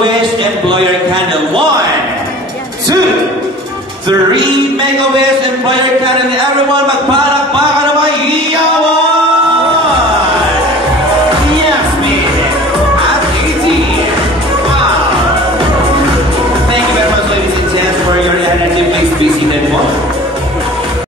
Make-A-Wish Employer Candle. 1, 2, 3 Make-A-Wish Employer Candle. Everyone, magpala!